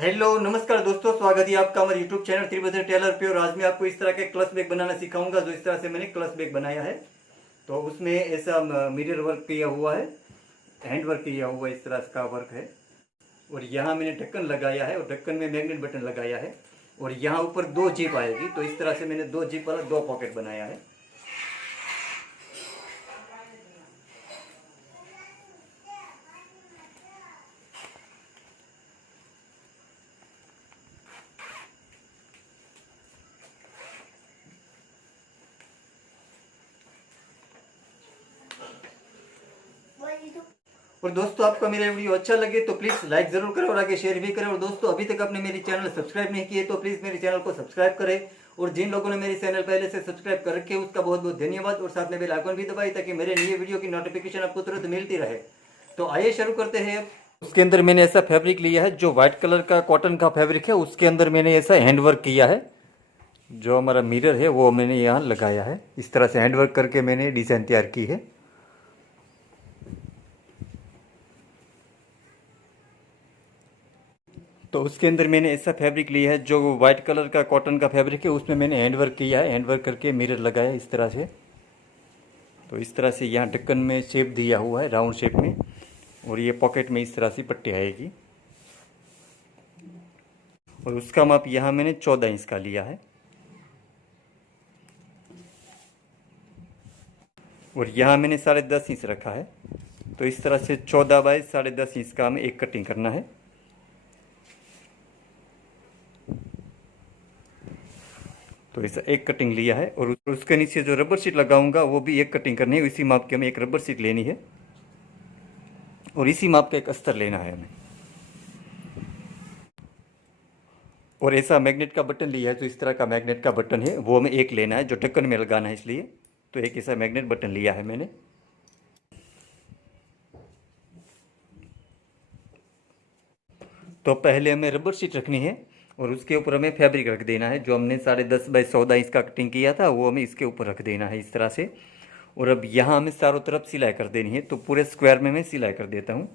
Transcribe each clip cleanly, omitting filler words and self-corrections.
Hello नमस्कार दोस्तों, स्वागत है आपका हमारे यूट्यूब चैनल त्रिभद्र टेलर पे। और आज मैं आपको इस तरह के क्लच बैग बनाना सिखाऊंगा। जो इस तरह से मैंने क्लच बैग बनाया है, तो उसमें ऐसा मिरर वर्क किया हुआ है, हैंड वर्क किया हुआ इस तरह का वर्क है। और यहाँ मैंने ढक्कन लगाया है और ढक्कन में मैग्नेट बटन लगाया है। और यहाँ ऊपर दो जिप आएगी, तो इस तरह से मैंने दो जिप वाला दो पॉकेट बनाया है। और दोस्तों, आपको मेरा वीडियो अच्छा लगे तो प्लीज़ लाइक ज़रूर करें और आगे शेयर भी करें। और दोस्तों, अभी तक आपने मेरी चैनल सब्सक्राइब नहीं किए तो प्लीज़ मेरे चैनल को सब्सक्राइब करें। और जिन लोगों ने मेरी चैनल पहले से सब्सक्राइब कर रखे उसका बहुत बहुत धन्यवाद। और साथ में बेल आइकन भी दबाएं ताकि मेरे नए वीडियो की नोटिफिकेशन आपको तुरंत मिलती रहे। तो आइए शुरू करते हैं। उसके अंदर मैंने ऐसा फैब्रिक लिया है जो व्हाइट कलर का कॉटन का फैब्रिक है। उसके अंदर मैंने ऐसा हैंड वर्क किया है। जो हमारा मिरर है वो मैंने यहाँ लगाया है। इस तरह से हैंड वर्क करके मैंने डिज़ाइन तैयार की है। तो उसके अंदर मैंने ऐसा फैब्रिक लिया है जो वाइट कलर का कॉटन का फैब्रिक है। उसमें मैंने हैंड वर्क किया है, हैंड वर्क करके मिरर लगाया इस तरह से। तो इस तरह से यहाँ ढक्कन में शेप दिया हुआ है राउंड शेप में। और ये पॉकेट में इस तरह से पट्टी आएगी। और उसका माप यहाँ मैंने 14 इंच का लिया है। और यहाँ मैंने 10.5 इंच रखा है। तो इस तरह से 14 बाई 10.5 इंच का हमें एक कटिंग करना है। तो ऐसा एक कटिंग लिया है। और उसके नीचे जो रबर शीट लगाऊंगा वो भी एक कटिंग करनी है। इसी माप की हमें एक रबर शीट लेनी है और इसी माप का एक अस्तर लेना है हमें। और ऐसा मैग्नेट का बटन लिया है, तो इस तरह का मैग्नेट का बटन है वो हमें एक लेना है जो ढक्कन में लगाना है, इसलिए तो एक ऐसा मैग्नेट बटन लिया है मैंने। तो पहले हमें रबर शीट रखनी है और उसके ऊपर हमें फैब्रिक रख देना है। जो हमने 10.5 बाई 14 इंच का कटिंग किया था वो हमें इसके ऊपर रख देना है इस तरह से। और अब यहाँ हमें चारों तरफ सिलाई कर देनी है। तो पूरे स्क्वायर में मैं सिलाई कर देता हूँ।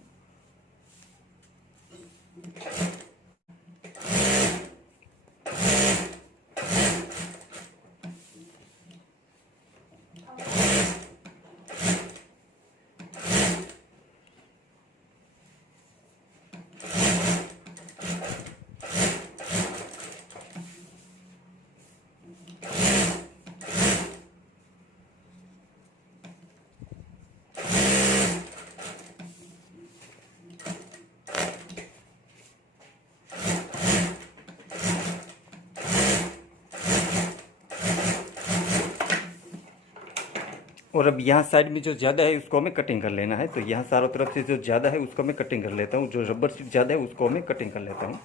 और अब यहाँ साइड में जो ज़्यादा है उसको हमें कटिंग कर लेना है। तो यहाँ चारों तरफ से जो ज़्यादा है उसको मैं कटिंग कर लेता हूँ। जो रबर शीट ज़्यादा है उसको मैं कटिंग कर लेता हूँ।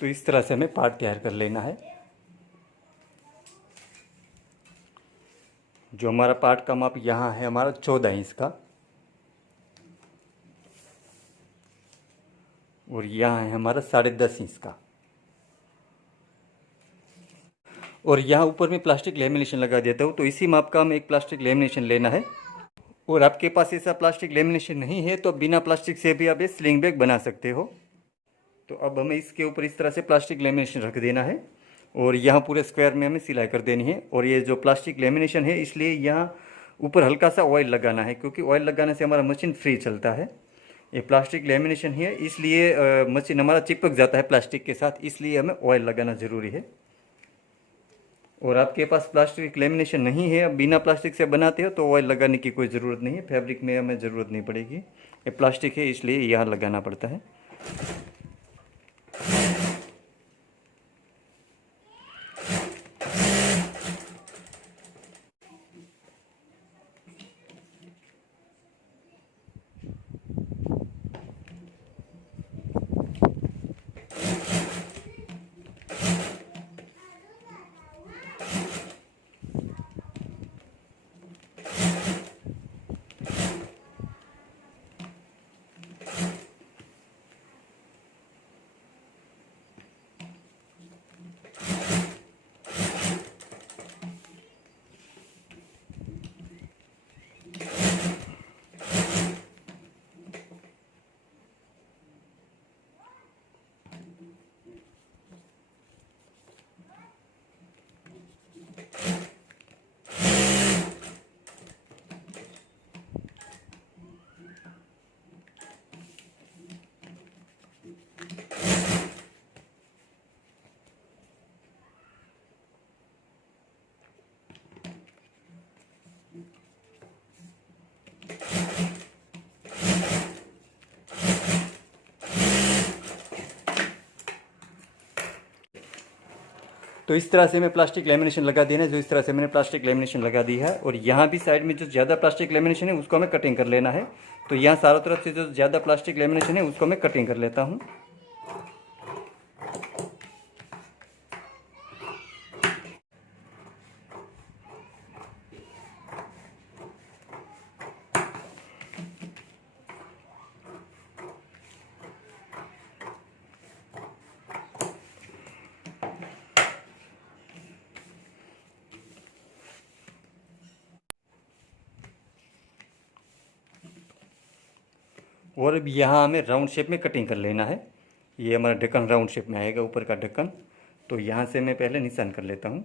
तो इस तरह से हमें पार्ट तैयार कर लेना है। जो हमारा पार्ट का माप यहाँ है हमारा 14 इंच का। और यहाँ है हमारा 10.5 इंच का। और यहाँ ऊपर में प्लास्टिक लेमिनेशन लगा देता हूँ। तो इसी माप का हमें एक प्लास्टिक लेमिनेशन लेना है। और आपके पास ऐसा प्लास्टिक लेमिनेशन नहीं है तो बिना प्लास्टिक से भी आप ये स्लिंग बैग बना सकते हो। तो अब हमें इसके ऊपर इस तरह से प्लास्टिक लेमिनेशन रख देना है। और यहाँ पूरे स्क्वायर में हमें सिलाई कर देनी है। और ये जो प्लास्टिक लेमिनेशन है इसलिए यहाँ ऊपर हल्का सा ऑयल लगाना है, क्योंकि ऑयल लगाने से हमारा मशीन फ्री चलता है। ये प्लास्टिक लेमिनेशन है इसलिए मशीन हमारा चिपक जाता है प्लास्टिक के साथ, इसलिए हमें ऑयल लगाना ज़रूरी है। और आपके पास प्लास्टिक लेमिनेशन नहीं है, अब बिना प्लास्टिक से बनाते हो तो ऑयल लगाने की कोई ज़रूरत नहीं है। फैब्रिक में हमें ज़रूरत नहीं पड़ेगी, ये प्लास्टिक है इसलिए यहाँ लगाना पड़ता है। तो इस तरह से मैं प्लास्टिक लेमिनेशन लगा देना है, जो इस तरह से मैंने प्लास्टिक लेमिनेशन लगा दी है। और यहाँ भी साइड में जो ज़्यादा प्लास्टिक लेमिनेशन है उसको हमें कटिंग कर लेना है। तो यहाँ चारों तरफ से जो ज़्यादा प्लास्टिक लेमिनेशन है उसको मैं कटिंग कर लेता हूँ। और अब यहाँ हमें राउंड शेप में कटिंग कर लेना है। ये हमारा ढक्कन राउंड शेप में आएगा, ऊपर का ढक्कन। तो यहाँ से मैं पहले निशान कर लेता हूँ।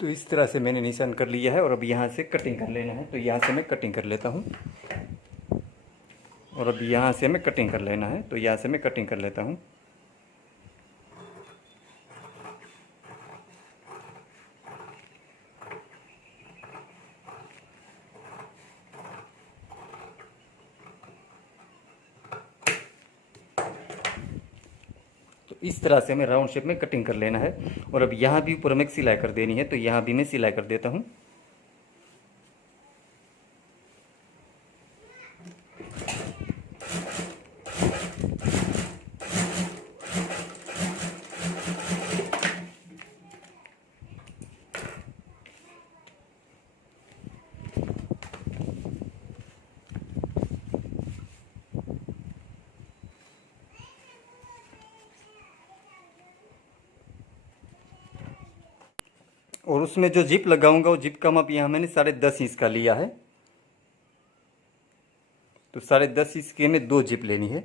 तो इस तरह से मैंने निशान कर लिया है और अब यहाँ से कटिंग कर लेना है। तो यहाँ से मैं कटिंग कर लेता हूँ। और अब यहाँ से हमें कटिंग कर लेना है। तो यहाँ से मैं कटिंग कर लेता हूँ। तो इस तरह से हमें राउंड शेप में कटिंग कर लेना है। और अब यहाँ भी ऊपर हमें एक सिलाई कर देनी है। तो यहाँ भी मैं सिलाई कर देता हूँ। और उसमें जो जिप लगाऊंगा वो जिप का माप यहाँ मैंने 10.5 इंच का लिया है। तो 10.5 इंच की हमें 2 जिप लेनी है।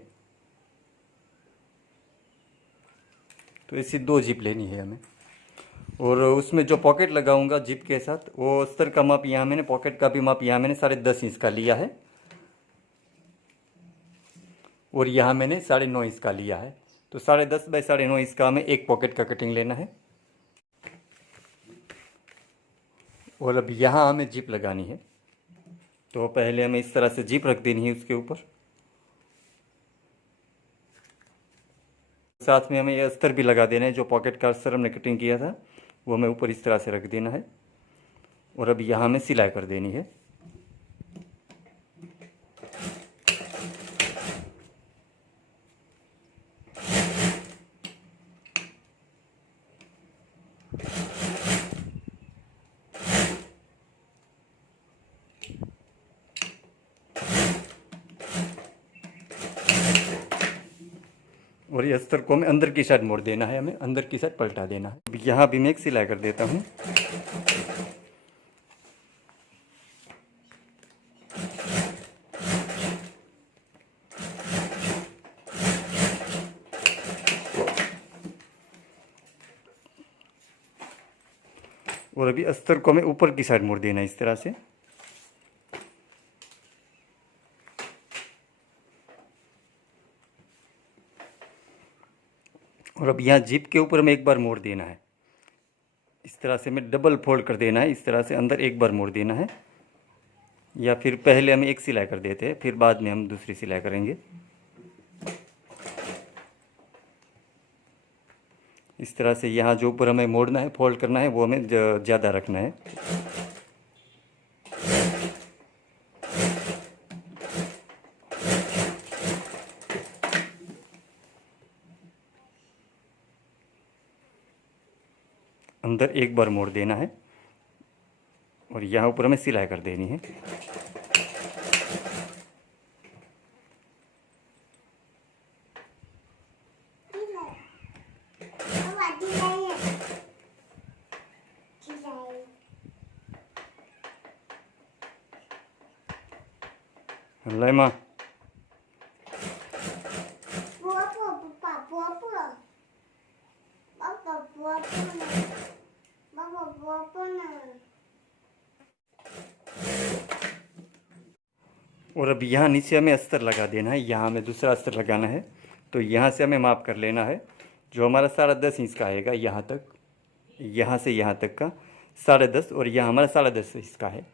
तो ऐसी 2 जिप लेनी है हमें। और उसमें जो पॉकेट लगाऊंगा जिप के साथ, वो अस्तर का माप यहाँ मैंने, पॉकेट का भी माप यहाँ मैंने 10.5 इंच का लिया है। और यहाँ मैंने 9.5 इंच का लिया है। तो 10.5 बाई 9.5 इंच का हमें एक पॉकेट का कटिंग लेना है। और अब यहाँ हमें जिप लगानी है। तो पहले हमें इस तरह से जिप रख देनी है उसके ऊपर। साथ में हमें ये अस्तर भी लगा देना है। जो पॉकेट का अस्तर हमने कटिंग किया था वो हमें ऊपर इस तरह से रख देना है। और अब यहाँ हमें सिलाई कर देनी है। और ये अस्तर को हमें अंदर की साइड मोड़ देना है, हमें अंदर की साइड पलटा देना है। अब यहाँ भी मैं एक सिलाई कर देता हूँ। और अभी अस्तर को हमें ऊपर की साइड मोड़ देना है इस तरह से। और अब यहाँ जिप के ऊपर हमें एक बार मोड़ देना है। इस तरह से हमें डबल फोल्ड कर देना है। इस तरह से अंदर एक बार मोड़ देना है। या फिर पहले हम एक सिलाई कर देते हैं, फिर बाद में हम दूसरी सिलाई करेंगे। इस तरह से यहाँ जो ऊपर हमें मोड़ना है, फोल्ड करना है, वो हमें ज़्यादा रखना है। अंदर एक बार मोड़ देना है और यहाँ ऊपर हमें सिलाई कर देनी है। लाय माँ और अब यहाँ नीचे हमें अस्तर लगा देना है, यहाँ हमें दूसरा अस्तर लगाना है। तो यहाँ से हमें माप कर लेना है, जो हमारा 10.5 इंच का आएगा यहाँ तक, यहाँ से यहाँ तक का 10.5, और यहाँ हमारा 10.5 इंच का है।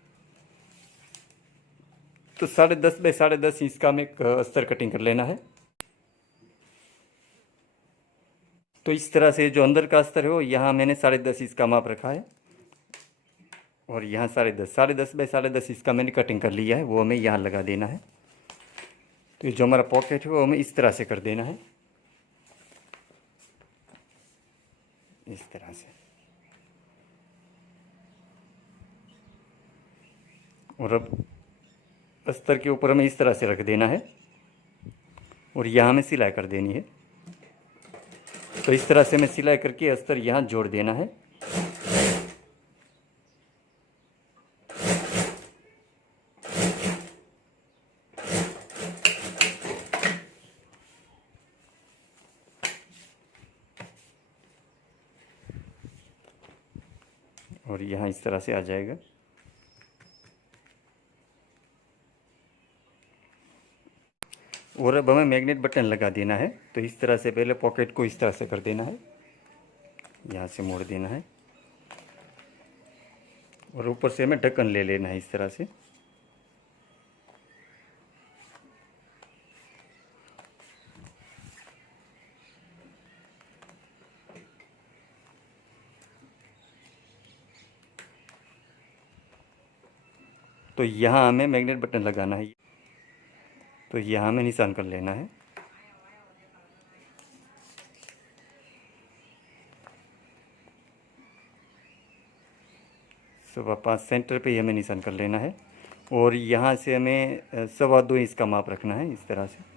तो 10.5 बाई 10.5 इंच का हमें एक अस्तर कटिंग कर लेना है। तो इस तरह से जो अंदर का अस्तर है वो यहाँ मैंने 10.5 इंच का माप रखा है, और यहाँ 10.5 बाई 10.5 इंच का मैंने कटिंग कर लिया है, वो हमें यहाँ लगा देना है। तो ये जो हमारा पॉकेट है वो हमें इस तरह से कर देना है, इस तरह से। और अब अस्तर के ऊपर हमें इस तरह से रख देना है, और यहाँ हमें सिलाई कर देनी है। तो इस तरह से हमें सिलाई करके अस्तर यहाँ जोड़ देना है। और यहाँ इस तरह से आ जाएगा। और अब हमें मैग्नेट बटन लगा देना है। तो इस तरह से पहले पॉकेट को इस तरह से कर देना है, यहाँ से मोड़ देना है, और ऊपर से हमें ढक्कन ले लेना है इस तरह से। तो यहाँ हमें मैग्नेट बटन लगाना है, तो यहाँ हमें निशान कर लेना है। सवा 5 सेंटर पे ही हमें निशान कर लेना है, और यहाँ से हमें 2.25 इंच का माप रखना है इस तरह से।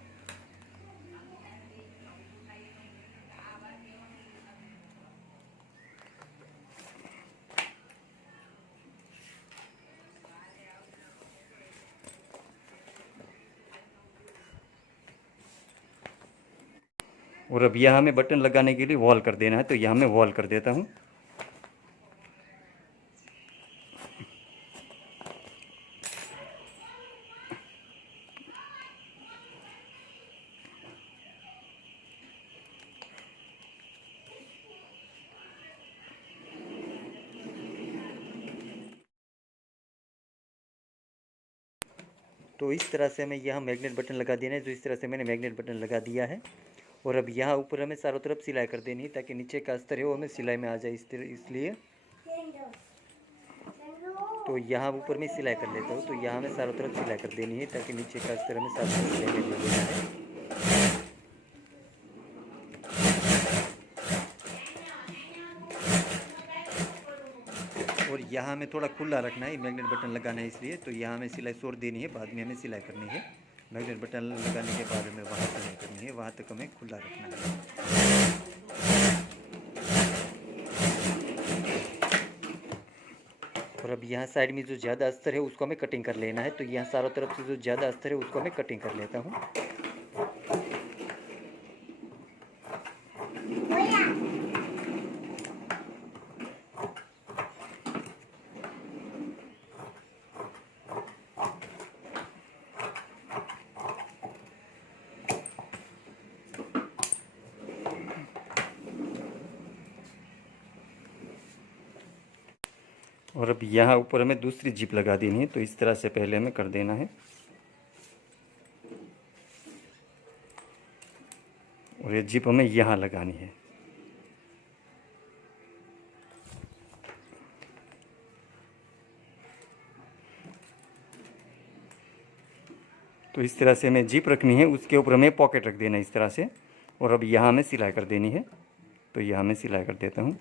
और अब यहाँ हमें बटन लगाने के लिए वॉल कर देना है, तो यहाँ मैं वॉल कर देता हूँ। तो इस तरह से हमें यहाँ मैग्नेट बटन लगा देना है। तो इस तरह से मैंने मैग्नेट बटन लगा दिया है, और अब यहाँ ऊपर हमें चारों तरफ सिलाई कर देनी है, ताकि नीचे का अस्तर है वो हमें सिलाई में आ जाए इसलिए। तो यहाँ ऊपर में सिलाई कर लेता हूँ, तो यहाँ हमें चारों तरफ सिलाई कर देनी है, ताकि नीचे का अस्तर हमें साथ में सिलाई में देना है। और यहाँ हमें थोड़ा खुला रखना है, मैग्नेट बटन लगाना है इसलिए। तो यहाँ हमें सिलाई छोड़ देनी है, बाद में हमें सिलाई करनी है। मैग्नेट बटन लगाने के बाद हमें वहाँ सिलाई करनी है, वहाँ तक हमें खुला रखना है। और अब यहाँ साइड में जो ज़्यादा अस्तर है उसको हमें कटिंग कर लेना है। तो यहाँ चारों तरफ से जो ज़्यादा अस्तर है उसको हमें कटिंग कर लेता हूँ। और अब यहाँ ऊपर हमें दूसरी जिप लगा देनी है, तो इस तरह से पहले हमें कर देना है। और ये जिप हमें यहाँ लगानी है। तो इस तरह से हमें जिप रखनी है, उसके ऊपर हमें पॉकेट रख देना है इस तरह से। और अब यहाँ हमें सिलाई कर देनी है, तो यहाँ मैं सिलाई कर देता हूँ।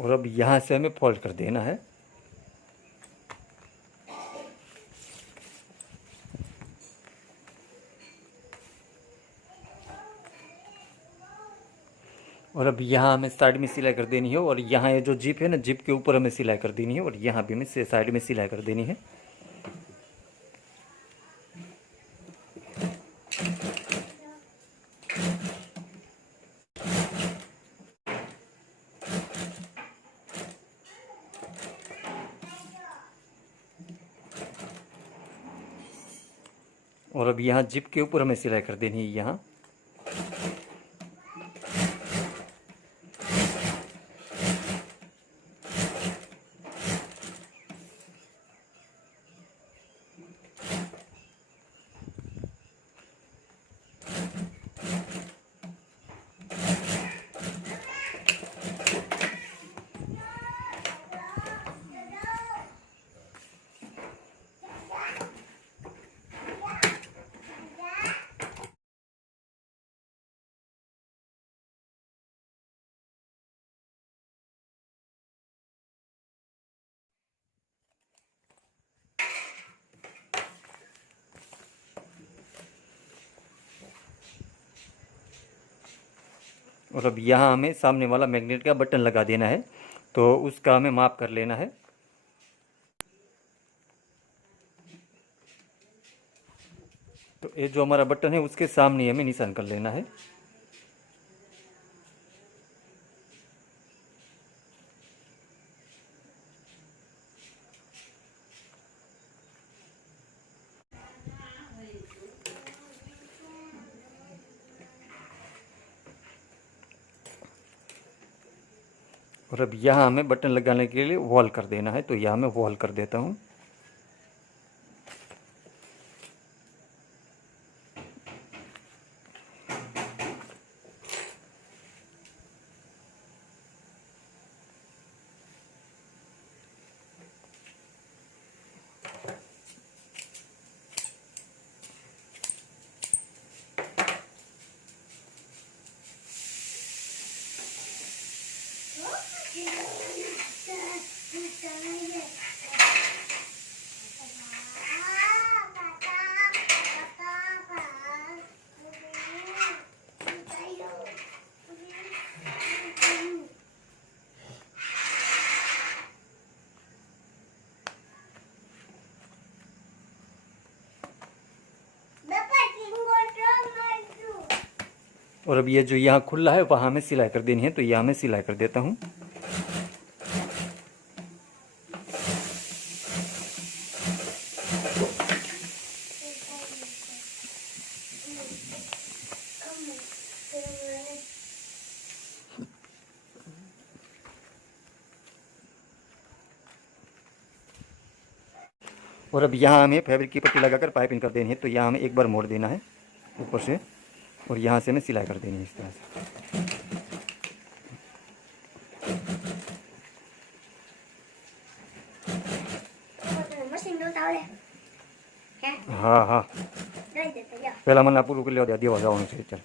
और अब यहाँ से हमें फोल्ड कर देना है। और अब यहाँ हमें साइड में सिलाई कर देनी है, और यहाँ ये जो जिप है ना, जिप के ऊपर हमें सिलाई कर देनी है, और यहाँ भी हमें साइड में सिलाई कर देनी है। और अब यहाँ जिप के ऊपर हमें सिलाई कर देनी है यहाँ। और अब यहाँ हमें सामने वाला मैग्नेट का बटन लगा देना है, तो उसका हमें माप कर लेना है। तो ये जो हमारा बटन है उसके सामने हमें निशान कर लेना है। और अब यहाँ हमें बटन लगाने के लिए वॉल कर देना है, तो यहाँ मैं वॉल कर देता हूँ। और अब ये जो यहाँ खुला है वहाँ हमें सिलाई कर देनी है, तो यहाँ मैं सिलाई कर देता हूँ। और अब यहाँ हमें फैब्रिक की पट्टी लगाकर पाइपिंग कर देनी है, तो यहाँ हमें एक बार मोड़ देना है ऊपर से, और यहाँ से हमें सिलाई कर देनी है इस तरह से। हाँ हाँ, पहला मन पूરું કરી લ્યો, દેવા જવાનું છે ચાલ।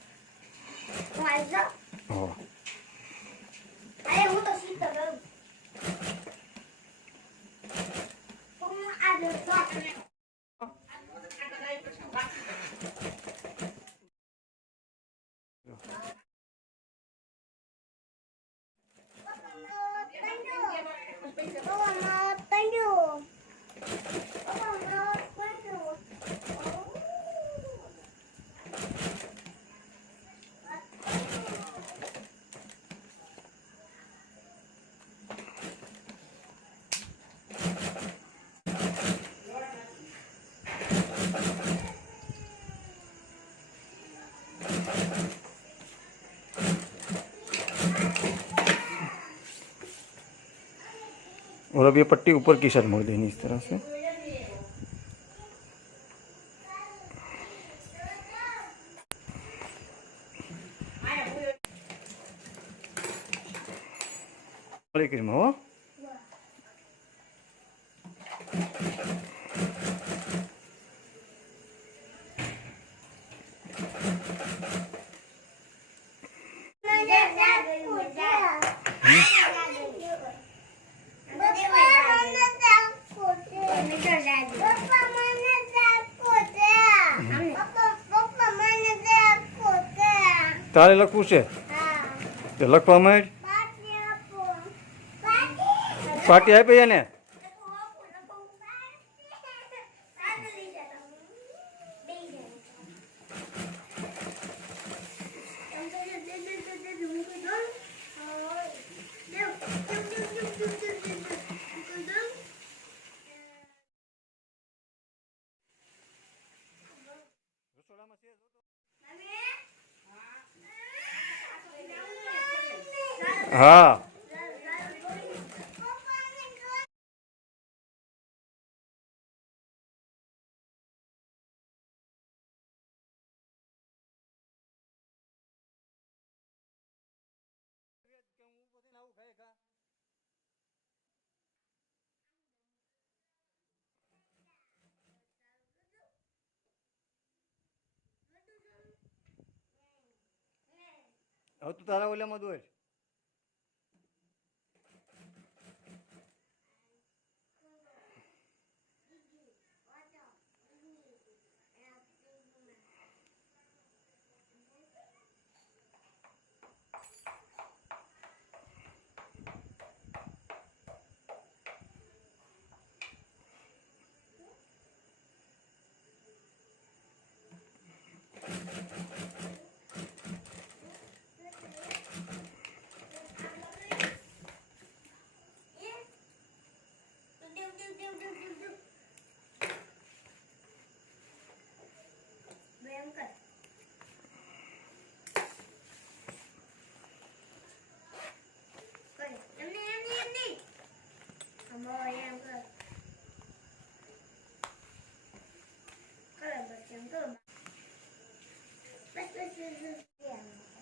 हाँ और अब ये पट्टी ऊपर की साइड मोड़ देनी इस तरह से। हो તારે લખવું છે તો લખવા માંડ. પાટી આપી એને. હા હવે તું તારા ઓલામાં દોર.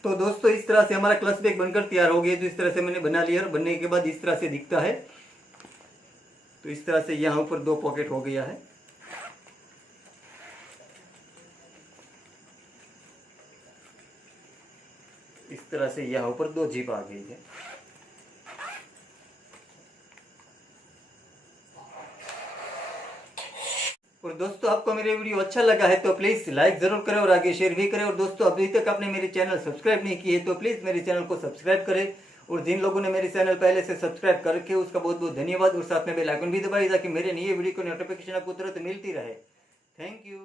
तो दोस्तों इस तरह से हमारा क्लच बैग बनकर तैयार हो गया। तो इस तरह से मैंने बना लिया और बनने के बाद इस तरह से दिखता है। तो इस तरह से यहाँ ऊपर 2 पॉकेट हो गया है। इस तरह से यहाँ ऊपर 2 जिप आ गई है। और दोस्तों आपको मेरे वीडियो अच्छा लगा है तो प्लीज़ लाइक ज़रूर करें और आगे शेयर भी करें। और दोस्तों अभी तक आपने मेरे चैनल सब्सक्राइब नहीं किए तो प्लीज़ मेरे चैनल को सब्सक्राइब करें। और जिन लोगों ने मेरे चैनल पहले से सब्सक्राइब करके उसका बहुत बहुत धन्यवाद। और साथ में बेल आइकन भी दबाइए ताकि मेरे नए वीडियो को नोटिफिकेशन आपको तुरंत मिलती रहे। Thank you.